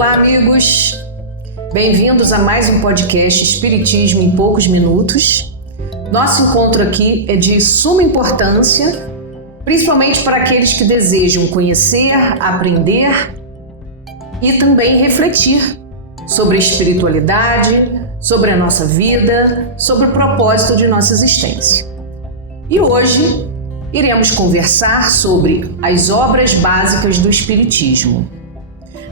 Olá, amigos! Bem-vindos a mais um podcast Espiritismo em Poucos Minutos. Nosso encontro aqui é de suma importância, principalmente para aqueles que desejam conhecer, aprender e também refletir sobre a espiritualidade, sobre a nossa vida, sobre o propósito de nossa existência. E hoje iremos conversar sobre as obras básicas do Espiritismo.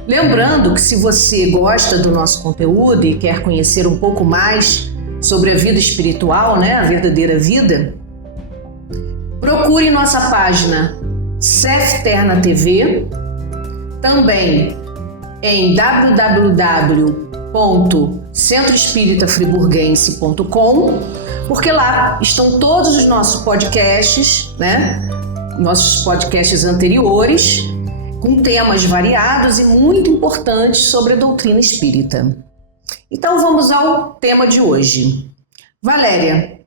Lembrando que se você gosta do nosso conteúdo e quer conhecer um pouco mais sobre a vida espiritual, a verdadeira vida, procure nossa página Cefterna TV, também em www.centroespíritafriburguense.com, porque lá estão todos os nossos podcasts, nossos podcasts anteriores, com temas variados e muito importantes sobre a doutrina espírita. Então vamos ao tema de hoje. Valéria,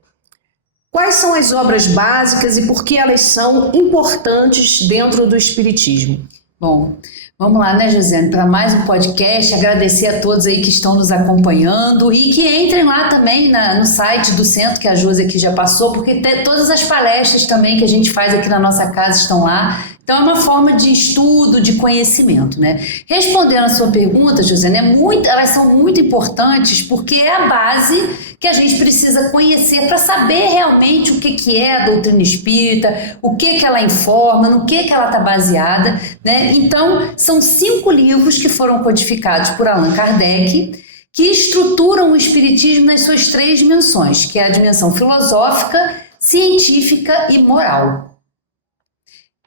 quais são as obras básicas e por que elas são importantes dentro do espiritismo? Bom, vamos lá, Josiane, para mais um podcast, agradecer a todos aí que estão nos acompanhando e que entrem lá também no site do centro, que a Josi aqui já passou, porque todas as palestras também que a gente faz aqui na nossa casa estão lá. Então é uma forma de estudo, de conhecimento, Respondendo a sua pergunta, Josiane, elas são muito importantes porque é a base que a gente precisa conhecer para saber realmente o que é a doutrina espírita, o que ela informa, no que ela está baseada, Então, são 5 livros que foram codificados por Allan Kardec, que estruturam o espiritismo nas suas 3 dimensões, que é a dimensão filosófica, científica e moral.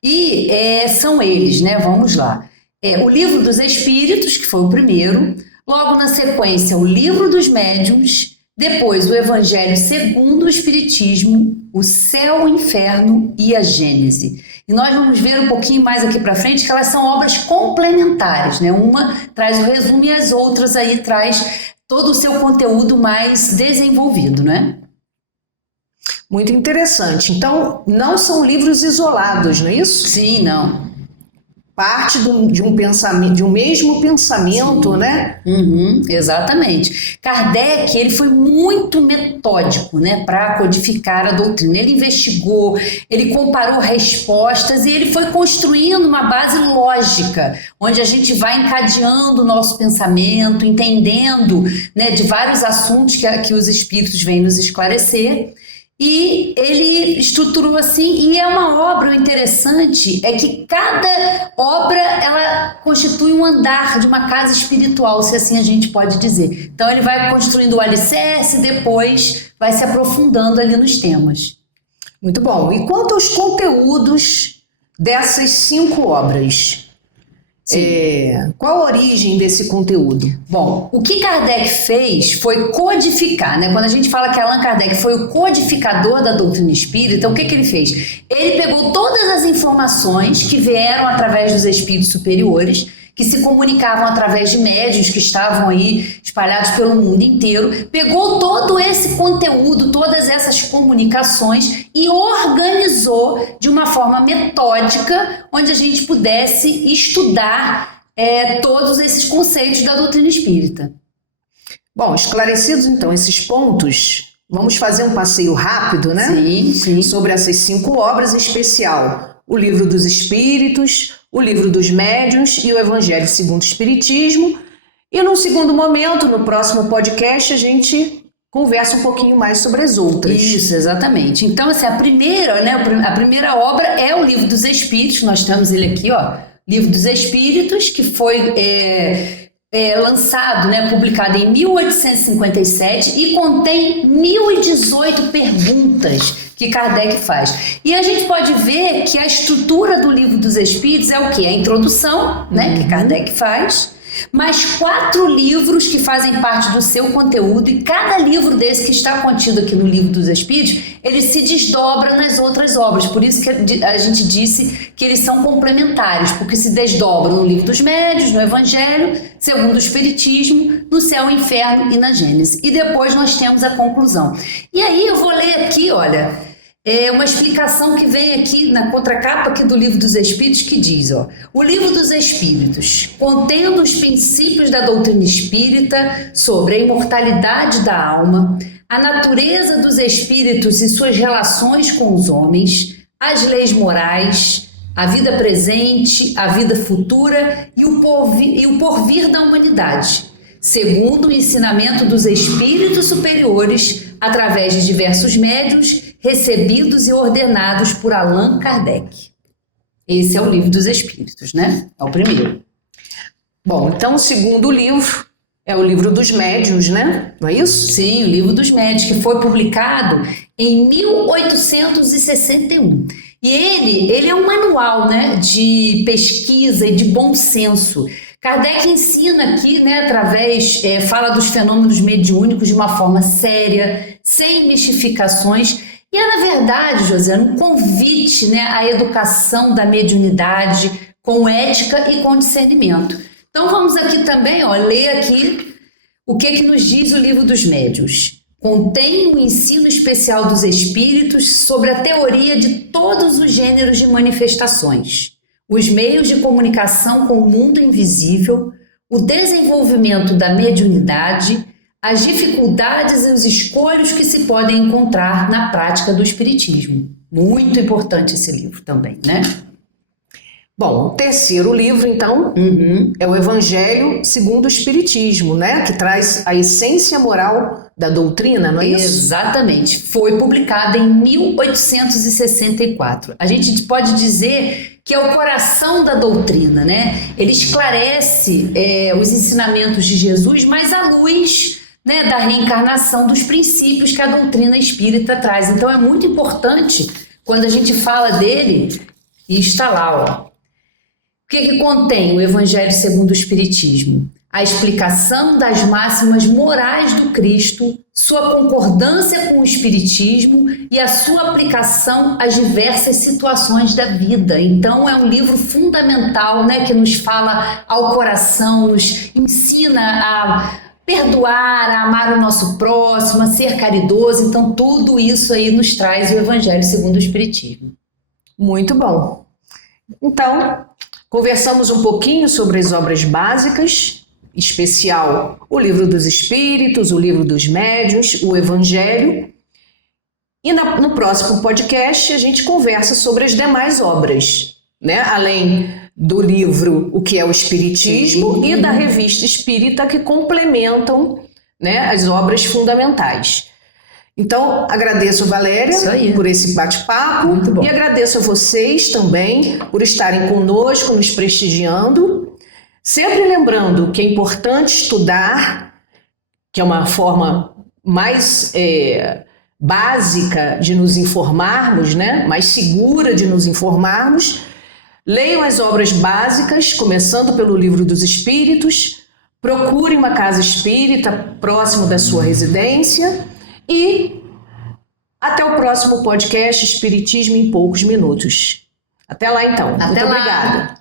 E são eles, vamos lá. O Livro dos Espíritos, que foi o primeiro, logo na sequência o Livro dos Médiuns, depois o Evangelho segundo o Espiritismo, o Céu, o Inferno e a Gênese. E nós vamos ver um pouquinho mais aqui para frente que elas são obras complementares, Uma traz o resumo e as outras aí traz todo o seu conteúdo mais desenvolvido, Muito interessante. Então, não são livros isolados, não é isso? Sim, não. Parte de um pensamento, de um mesmo pensamento, Sim. Exatamente. Kardec, ele foi muito metódico, para codificar a doutrina. Ele investigou, ele comparou respostas e ele foi construindo uma base lógica, onde a gente vai encadeando o nosso pensamento, entendendo, de vários assuntos que os espíritos vêm nos esclarecer. E ele estruturou assim, e é uma obra, o interessante é que cada obra, ela constitui um andar de uma casa espiritual, se assim a gente pode dizer. Então ele vai construindo o alicerce, depois vai se aprofundando ali nos temas. Muito bom. E quanto aos conteúdos dessas 5 obras? Qual a origem desse conteúdo? Bom, o que Kardec fez foi codificar, Quando a gente fala que Allan Kardec foi o codificador da doutrina espírita, então o que ele fez? Ele pegou todas as informações que vieram através dos espíritos superiores, que se comunicavam através de médiuns que estavam aí espalhados pelo mundo inteiro, pegou todo esse conteúdo, todas essas comunicações e organizou de uma forma metódica, onde a gente pudesse estudar todos esses conceitos da doutrina espírita. Bom, esclarecidos então esses pontos, vamos fazer um passeio rápido, Sim. Sobre essas 5 obras, em especial o Livro dos Espíritos, o Livro dos Médiuns e o Evangelho segundo o Espiritismo. E num segundo momento, no próximo podcast, a gente conversa um pouquinho mais sobre as outras. Isso, exatamente. Então, assim, a primeira obra é o Livro dos Espíritos, nós temos ele aqui, Livro dos Espíritos, que foi lançado, publicado em 1857 e contém 1018 perguntas que Kardec faz. E a gente pode ver que a estrutura do Livro dos Espíritos é o quê? A introdução, que Kardec faz, mais 4 livros que fazem parte do seu conteúdo, e cada livro desse que está contido aqui no Livro dos Espíritos, ele se desdobra nas outras obras. Por isso que a gente disse que eles são complementares, porque se desdobram no Livro dos Médiuns, no Evangelho, segundo o Espiritismo, no Céu, Inferno e na Gênese. E depois nós temos a conclusão. E aí eu vou ler aqui, olha, É uma explicação que vem aqui na contracapa aqui do Livro dos Espíritos, que diz, ó, o Livro dos Espíritos, contendo os princípios da doutrina espírita sobre a imortalidade da alma, a natureza dos espíritos e suas relações com os homens, as leis morais, a vida presente, a vida futura e o porvir da humanidade, segundo o ensinamento dos espíritos superiores, através de diversos médiuns, recebidos e ordenados por Allan Kardec. Esse é o Livro dos Espíritos, né? É o primeiro. Bom, então o segundo livro é o Livro dos Médiuns, né? Não é isso? Sim, o Livro dos Médiuns, que foi publicado em 1861. E ele é um manual, né, de pesquisa e de bom senso. Kardec ensina aqui, né, fala dos fenômenos mediúnicos de uma forma séria, sem mistificações. E é, na verdade, José, um convite, né, à educação da mediunidade com ética e com discernimento. Então vamos aqui também, ó, ler aqui o que nos diz o Livro dos Médiuns. Contém um ensino especial dos espíritos sobre a teoria de todos os gêneros de manifestações, os meios de comunicação com o mundo invisível, o desenvolvimento da mediunidade, as dificuldades e os escolhos que se podem encontrar na prática do espiritismo. Muito importante esse livro também, né? Bom, o terceiro livro, então, é o Evangelho segundo o Espiritismo, né? Que traz a essência moral da doutrina, não é isso? Exatamente. Foi publicado em 1864. A gente pode dizer que é o coração da doutrina, né? Ele esclarece os ensinamentos de Jesus, mas à luz, né, da reencarnação, dos princípios que a doutrina espírita traz. Então é muito importante, quando a gente fala dele, e está lá, ó. O que contém o Evangelho segundo o Espiritismo? A explicação das máximas morais do Cristo, sua concordância com o Espiritismo e a sua aplicação às diversas situações da vida. Então é um livro fundamental, né, que nos fala ao coração, nos ensina a perdoar, a amar o nosso próximo, a ser caridoso. Então tudo isso aí nos traz o Evangelho segundo o Espiritismo. Muito bom. Então, conversamos um pouquinho sobre as obras básicas, especial o Livro dos Espíritos, o Livro dos Médiuns, o Evangelho. E no próximo podcast a gente conversa sobre as demais obras, né? Além do livro O que é o Espiritismo e da Revista Espírita, que complementam, né, as obras fundamentais. Então, agradeço, Valéria, por esse bate-papo e agradeço a vocês também por estarem conosco, nos prestigiando. Sempre lembrando que é importante estudar, que é uma forma mais básica de nos informarmos, né? Mais segura de nos informarmos. Leiam as obras básicas, começando pelo Livro dos Espíritos. Procure uma casa espírita próximo da sua residência. E até o próximo podcast Espiritismo em Poucos Minutos. Até lá, então. Muito obrigada.